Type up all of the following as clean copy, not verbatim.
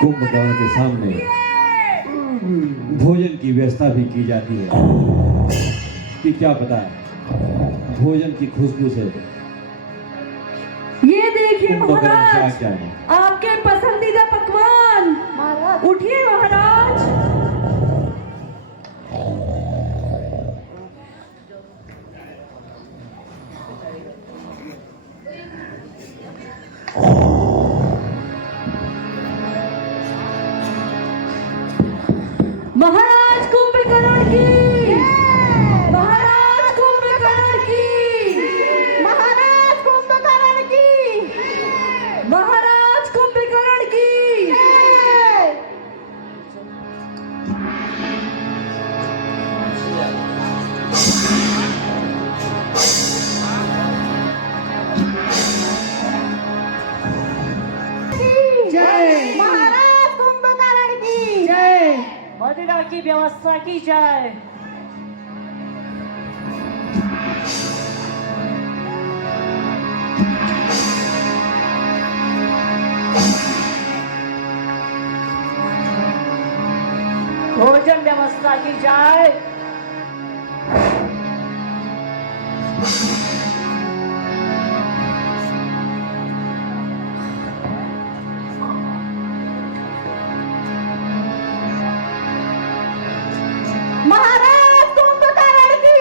कुंभकर्ण के सामने भोजन की व्यवस्था भी की जाती है कि क्या पता भोजन की खुशबू से ये देखिए कुंभकर्ण महाराज, जाग जाए। आपके पसंदीदा पकवान। महाराज उठिए महाराज। महाराज कुंभकर्ण की, महाराज कुंभकर्ण की, महाराज कुंभकर्ण की, महाराज कुंभकर्ण की। जय महाराज कुंभकर्ण की जय। मदिरा की व्यवस्था की जाए। भोजन व्यवस्था की जाए। महाराज कुंभकर्ण की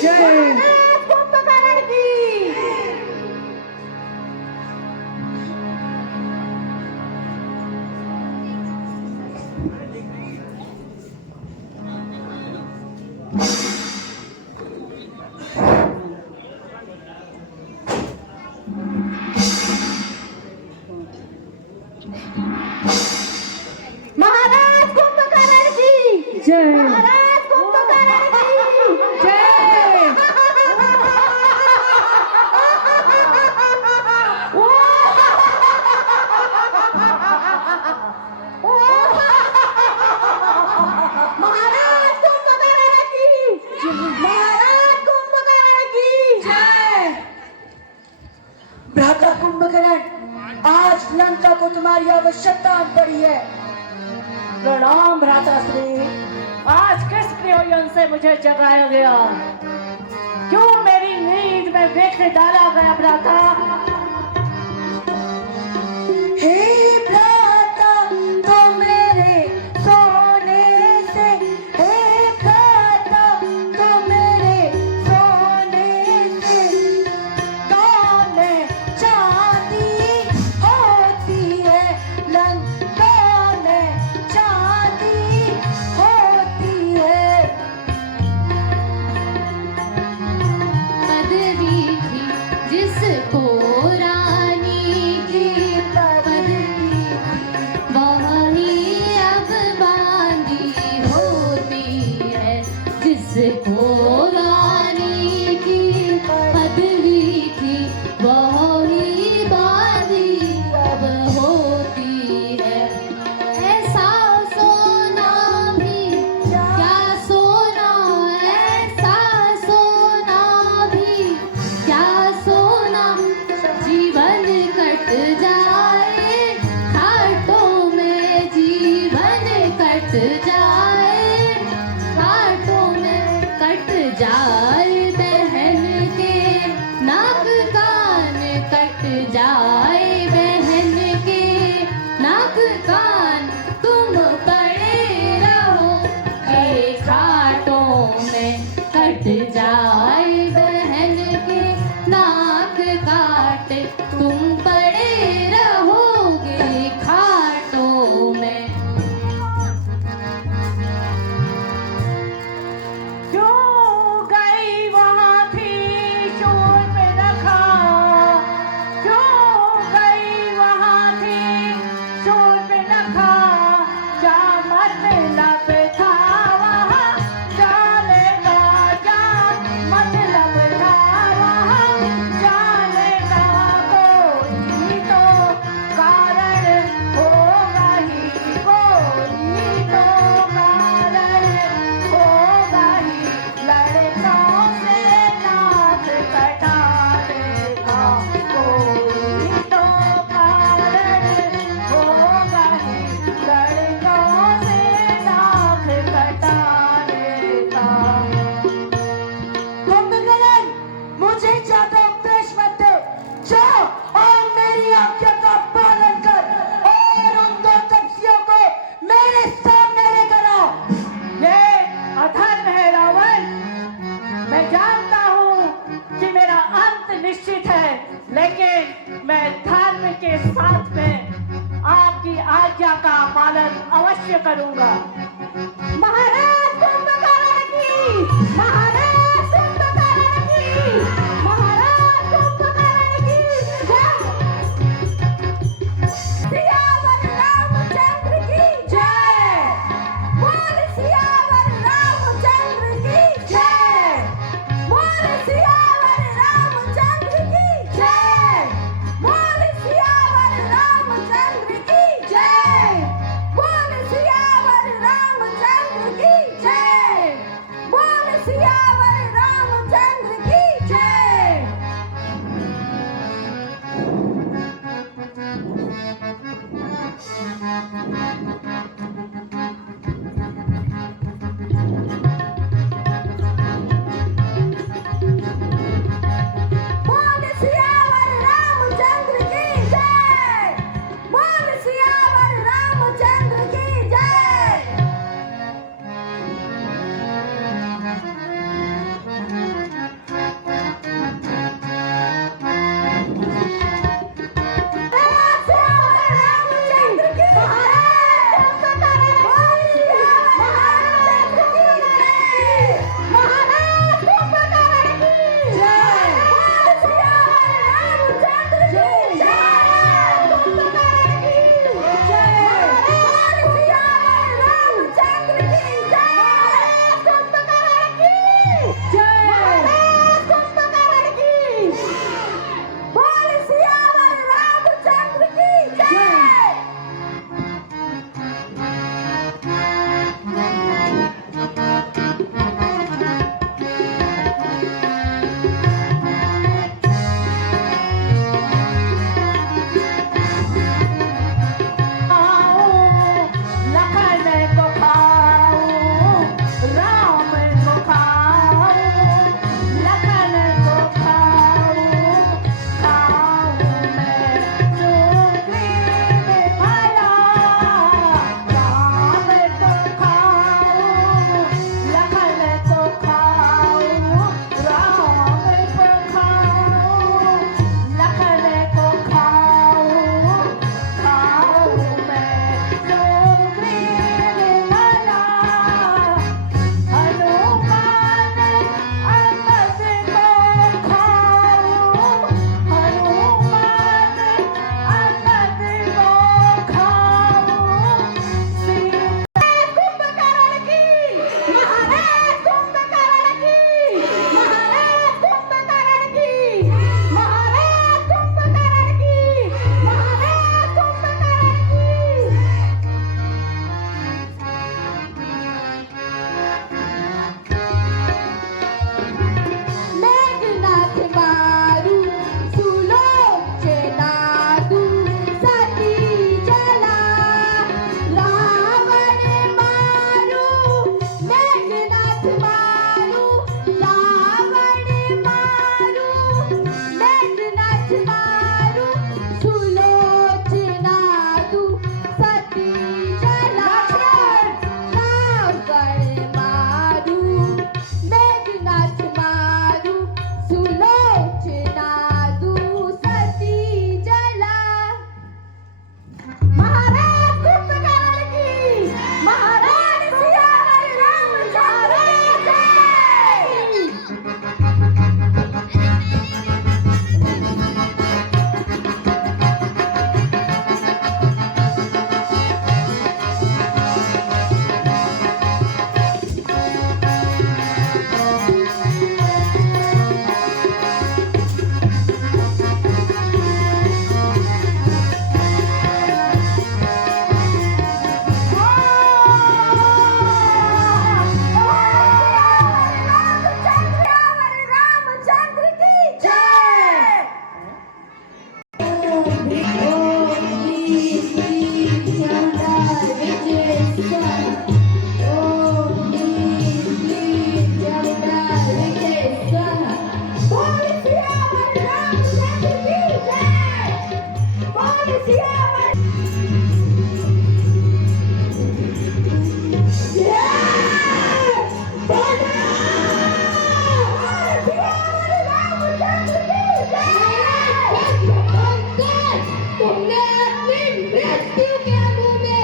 जय। महाराज कुंभकर्ण की। महाराज कुंभकर्ण की जय। महाराज कुंभकर्ण की जय। महाराज कुंभकर्ण की महाराज कुंभकर्ण की जय। भ्राता कुंभकर्ण, आज लंका को तुम्हारी आवश्यकता पड़ी है। प्रणाम भ्राता श्री। आज किस प्रयोजन से मुझे जगाया गया? क्यों मेरी नींद में विघ्न डाला गया भ्राता? हे भ्राता, तो मेरे सोने से, हे भ्राता, तो मेरे सोने से कौन चांदी होती है? लंका में चांदी होती है। पदवी थी जिसको रानी की, पदवी आज्ञा का पालन अवश्य करूंगा। महाराज कुंभकर्ण की, महाराज कुंभकर्ण की, महाराज कुंभकर्ण की जय। सियावर रामचंद्र की जय। बोल सियावर रामचंद्र की जय। बोल सियावर रामचंद्र की जय। बोल सियावर रामचंद्र की जय। बोल सियावर रामचंद्र की जय। बोल सियावर रामचंद्र की जय। बोल सियावर रामचंद्र की जय। बोल सियावर रामचंद्र की जय। रामचंद्र की महाराज कुंभकर्ण की जय। बोल सियावर रामचंद्र की जय। कुंभकर्ण की जय। बोल सियावर रामचंद्र की जय। कुंभकर्ण की जय। कुंभकर्ण की बोल सियावर रामचंद्र की जय। लखन को खाऊं, राम को खाऊं, लखन को खाऊं, खाऊं मैं सुग्रीव भला। राम को खाऊं, लखन को खाऊं, राम को खाऊं, लखन को खाऊं, खाऊं मैं सुग्रीव भला। हनुमान अंगद को खाऊं, हनुमान अंगद को खाऊं, सीता कुंभकर्ण की, महाराज कुंभकर्ण की, महाराज कुंभकर्ण की, महाराज कुंभकर्ण की, महाराज कुंभकर्ण की। मेघनाथ मारू सुलोचनादू सती जला। रावण मारू मेघनाथ मारू, रावण मारू मेघनाथ मारू, सुलोचनादू सती जला। रावण मारू मेघनाथ मारू, सुलोचनादू सती जला। महाराज कुंभकर्ण की, महाराज सियावर रामचंद्र की जय। रामचंद्र की जय। बोल सियावर रामचंद्र की जय। बोल सियावर तुमने अपनी मृत्यु के मुंह में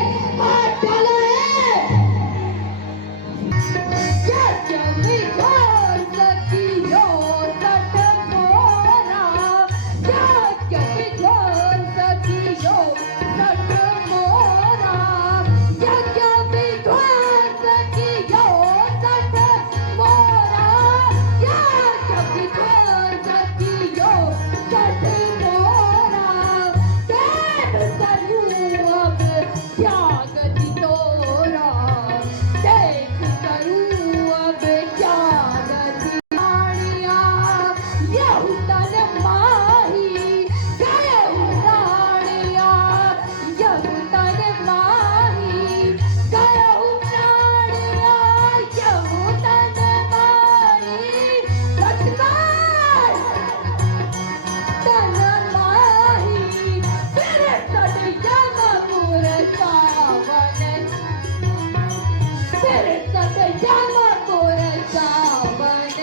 श्याम कोर सावन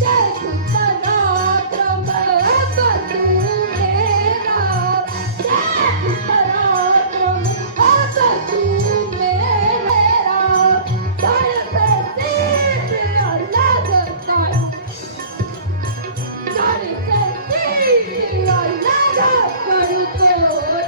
देख पराक्रम अब तू मेरा देख पराक्रम अब तू मेरा सर से शीश अलग कर सर से शीश अलग कर तोरा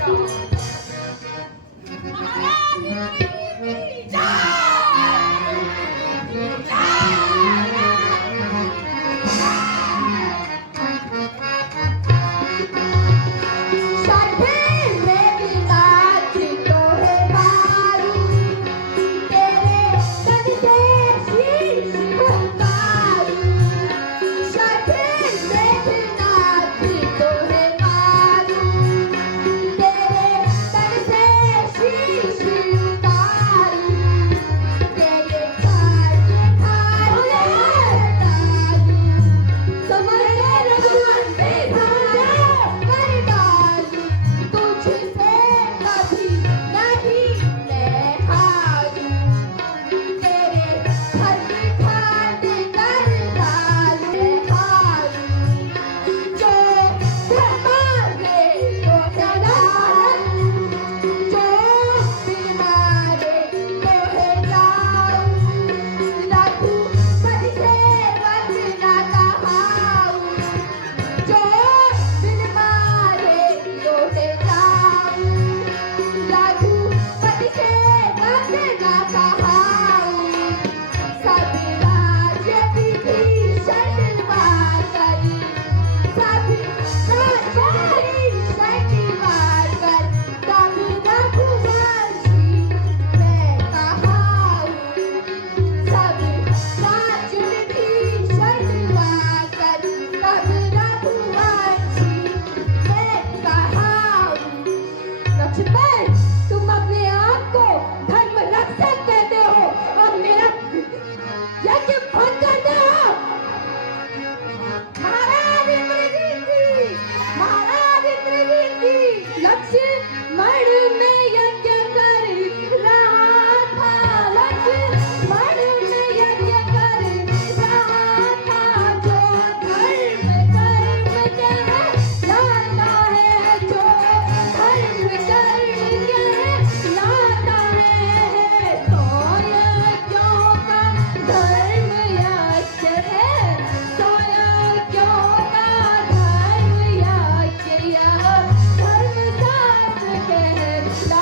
तुम अपने आप को धर्म रक्षक कहते हो और मेरा यज्ञ भंग करते हो। महाराज इंद्रजीत जी, महाराज इंद्रजीत जी, लक्ष्मण में यज्ञ कर रहा था, लक्ष्मण में यज्ञ कर रहा था, जो धर्म के लाता है, जो धर्म करके लाता है, तो यज्ञों का धर्म यज्ञ है, तो यज्ञों का धर्म यज्ञ, यह धर्मशास्त्र कहलाता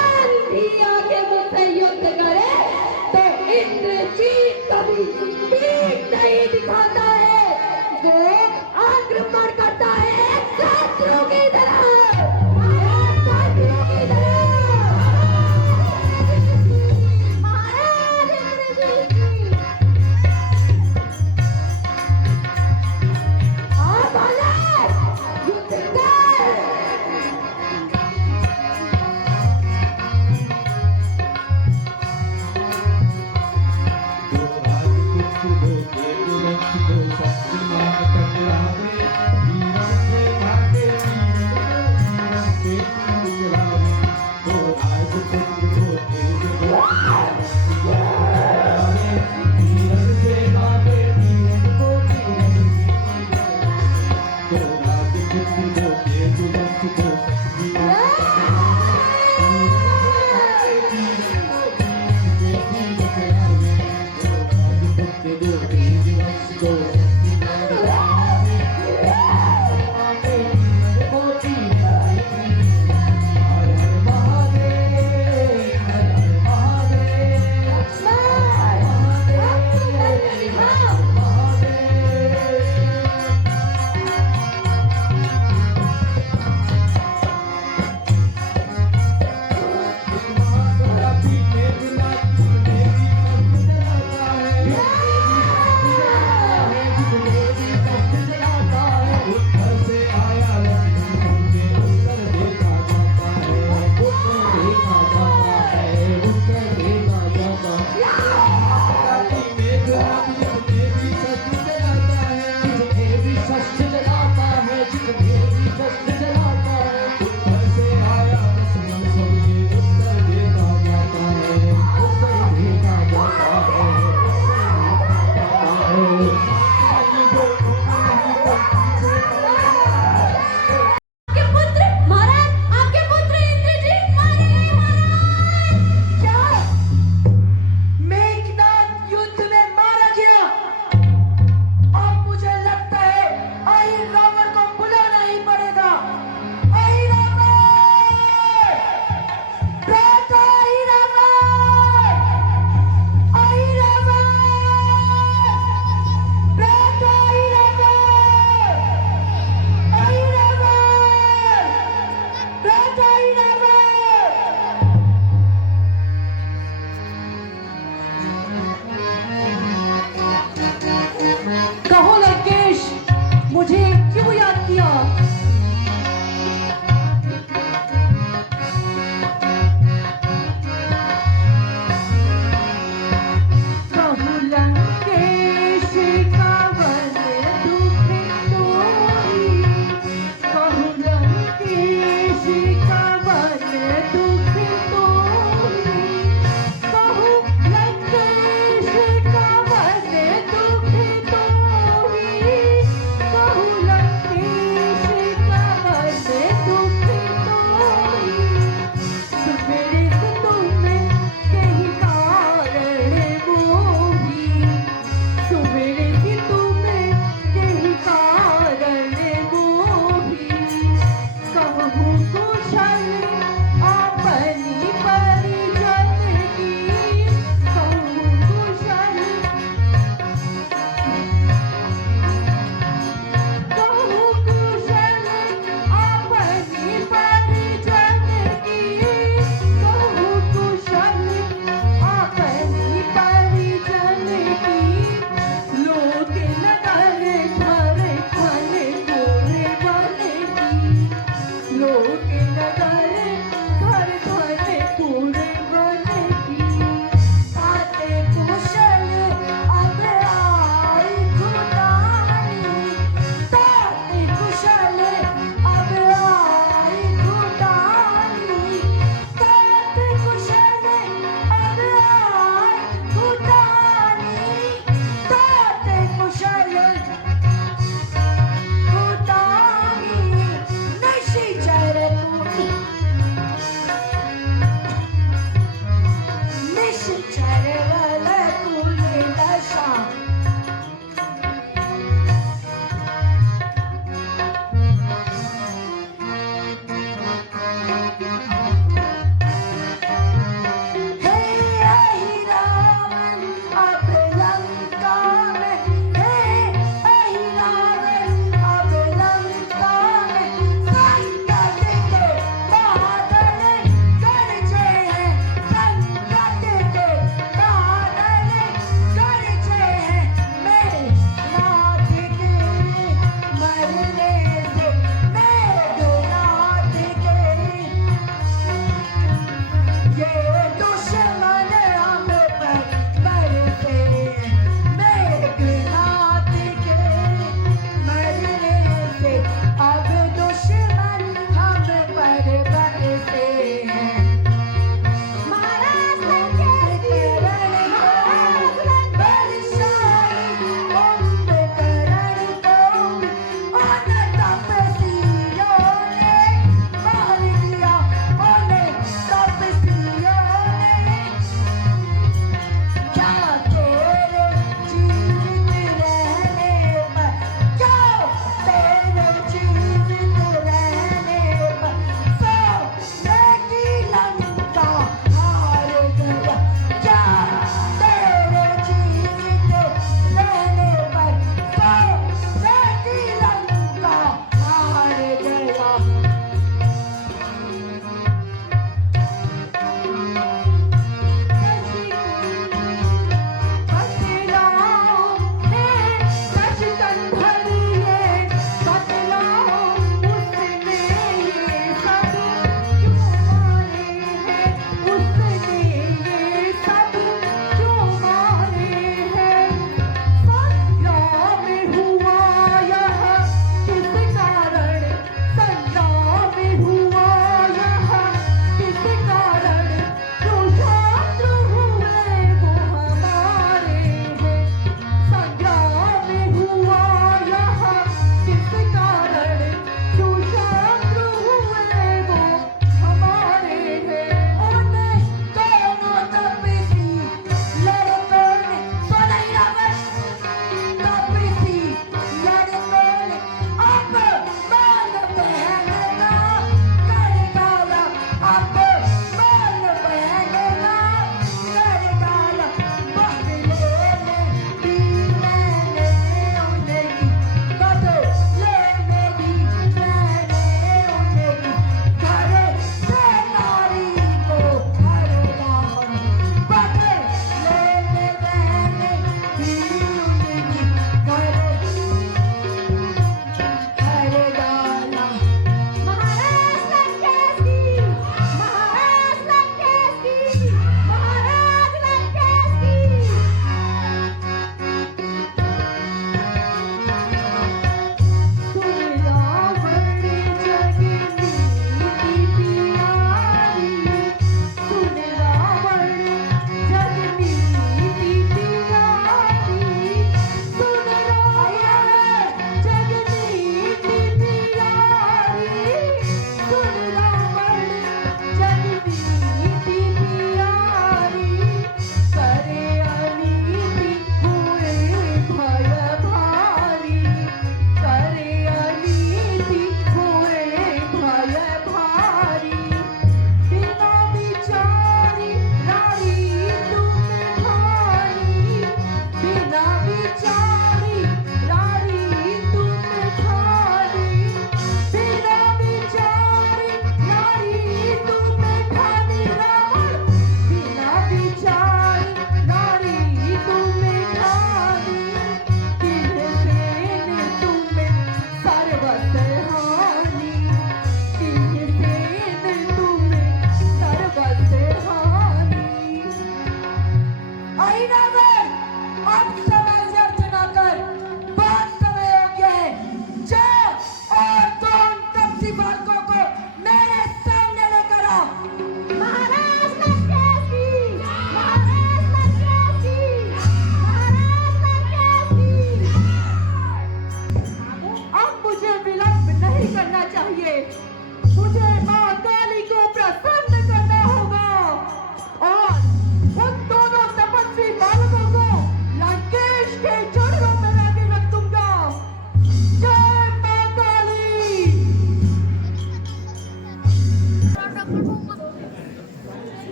भगवान भी आके मुझसे युद्ध करे तो इंद्रजीत कभी पीठ नहीं दिखाता है, जो आक्रमण करता है शत्रु की तरह, शत्रु की तरह। हाँ बालक, युद्ध कर। दो राजपुत्र दो तेज रथ दो शक्तिमान टकरावे,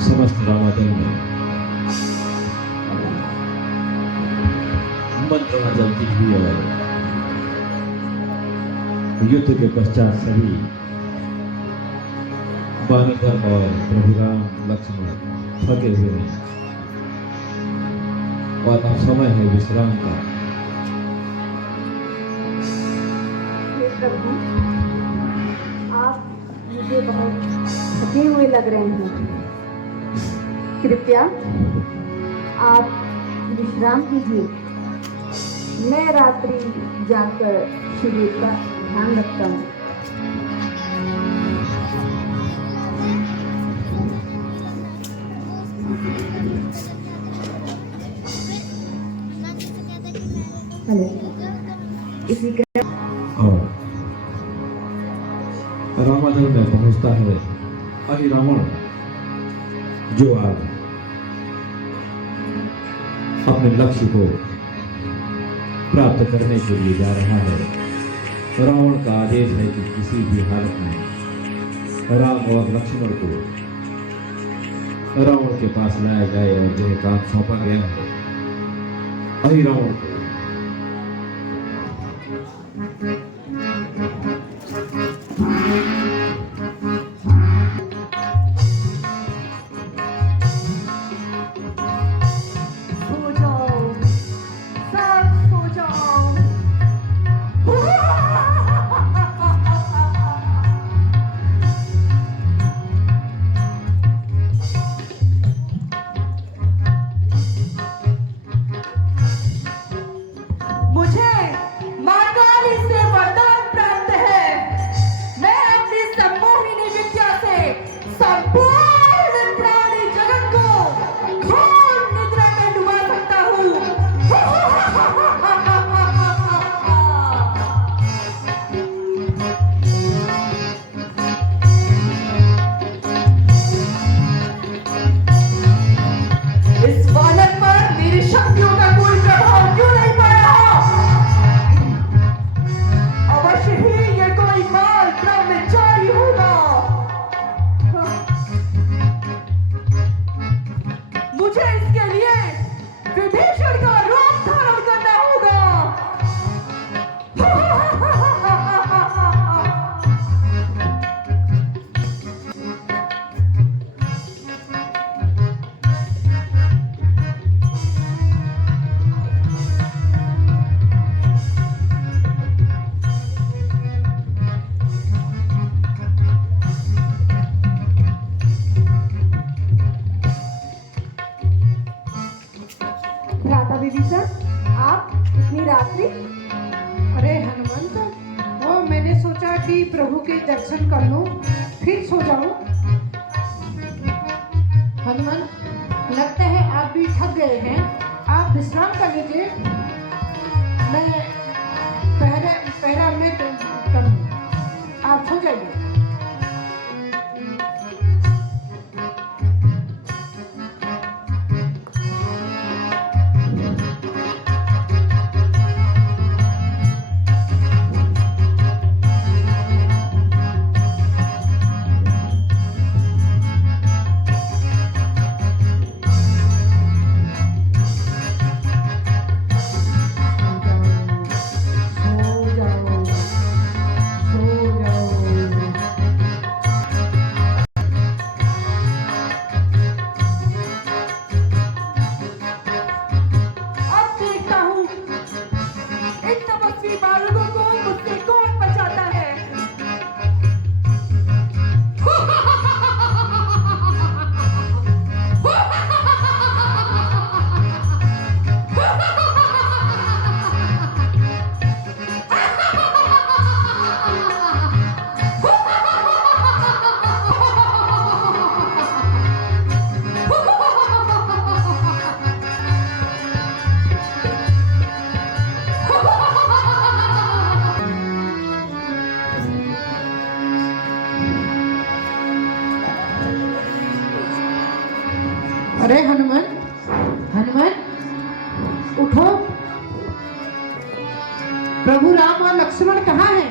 समस्त रामादल में मंत्रणा चलती हुई और युद्ध के पश्चात सभी वानरधर्म और प्रभु राम लक्ष्मण थके हुए हैं और अब समय है विश्राम का। हे प्रभु, आप मुझे बहुत थके हुए लग रहे हैं। कृपया आप विश्राम कीजिए। मैं रात्रि जाकर शिविर का ध्यान रखता हूँ। हेलो, इसी क्रम और रामादल में पहुंचता है अहिरावण, जो आज अपने लक्ष्य को प्राप्त करने के लिए जा रहा है। रावण का आदेश है कि किसी भी हालत में राम और लक्ष्मण को रावण के पास लाया जाए और जो काम सौंपा गया है अहिरावण को। विभीषण, आप इतनी रात्रि? अरे हनुमंत, वो मैंने सोचा कि प्रभु के दर्शन कर लूं, फिर सो जाऊं। हनुमंत, लगता है आप भी थक गए हैं, आप विश्राम कर लीजिए। मैं पहरा में कर लूं, आप सो जाइए। अरे हनुमान, हनुमान उठो। प्रभु राम और लक्ष्मण कहाँ हैं?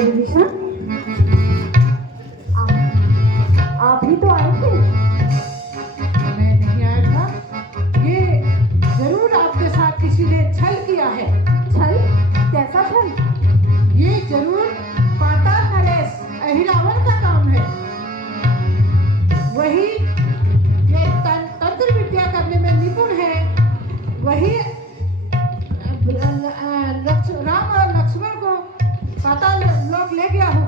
विभीषण, आप ही तो आए थे। मैं नहीं आया था। ये जरूर आपके साथ किसी ने छल किया है। छल? कैसा छल? ये जरूर पाताल नरेश अहिरावण का काम है। वही ये तंत्र विद्या करने में निपुण है। वही राम और लक्ष्मण को पाताल लोक ले गया होगा।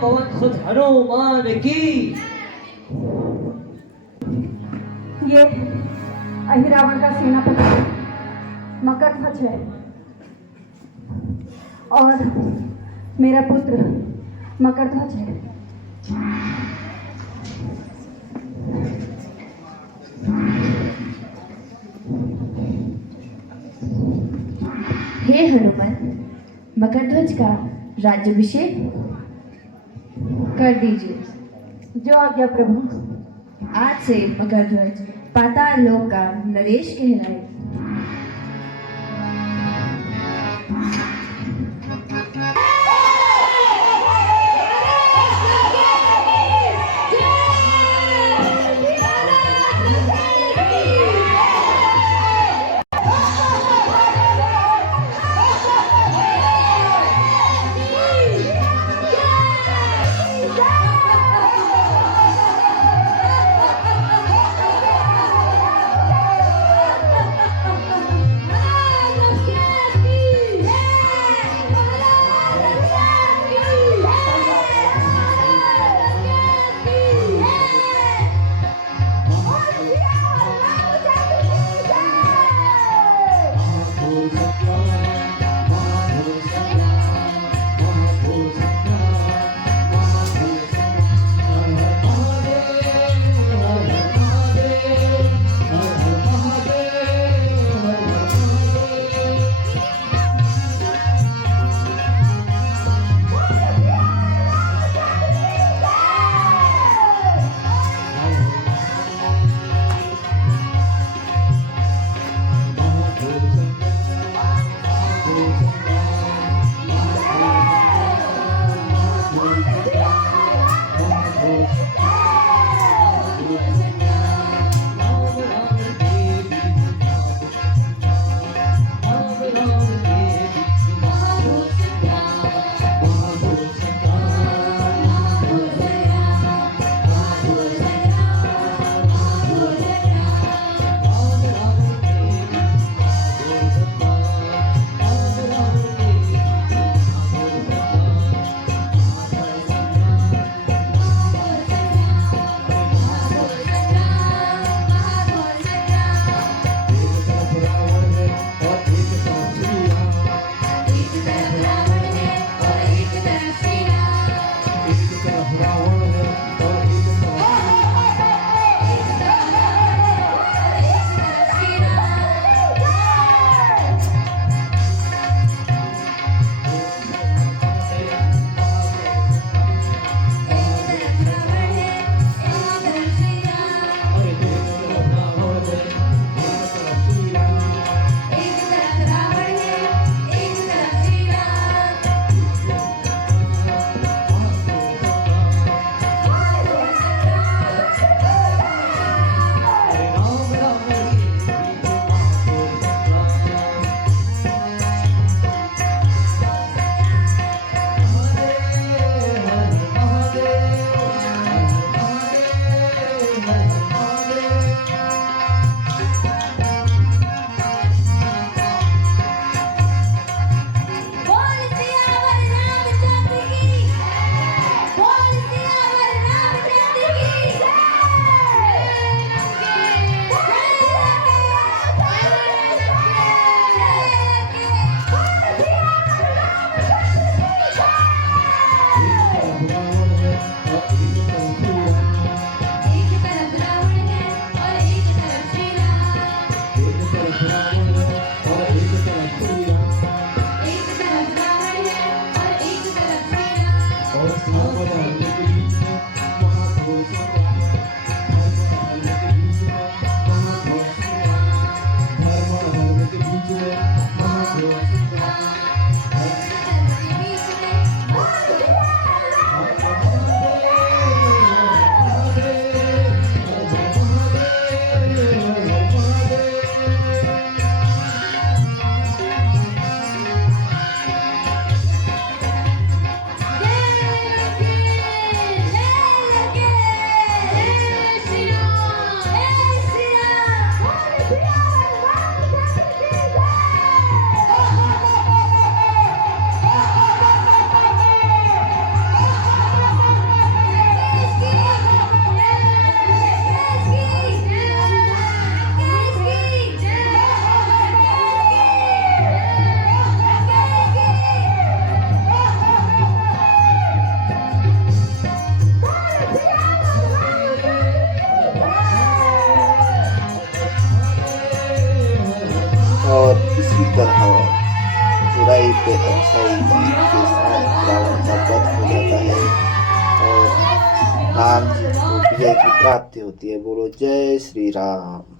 पवन सुत हनुमान की। ये अहिरावण का सेनापति मकरध्वज है और मेरा पुत्र मकरध्वज है। हे हनुमान, मकरध्वज का राज्याभिषेक कर दीजिए। जो आज्ञा प्रभु। आज से मकरध्वज पाताल लोक का नरेश कहलाए। प्राप्ति होती है। बोलो जय श्री राम।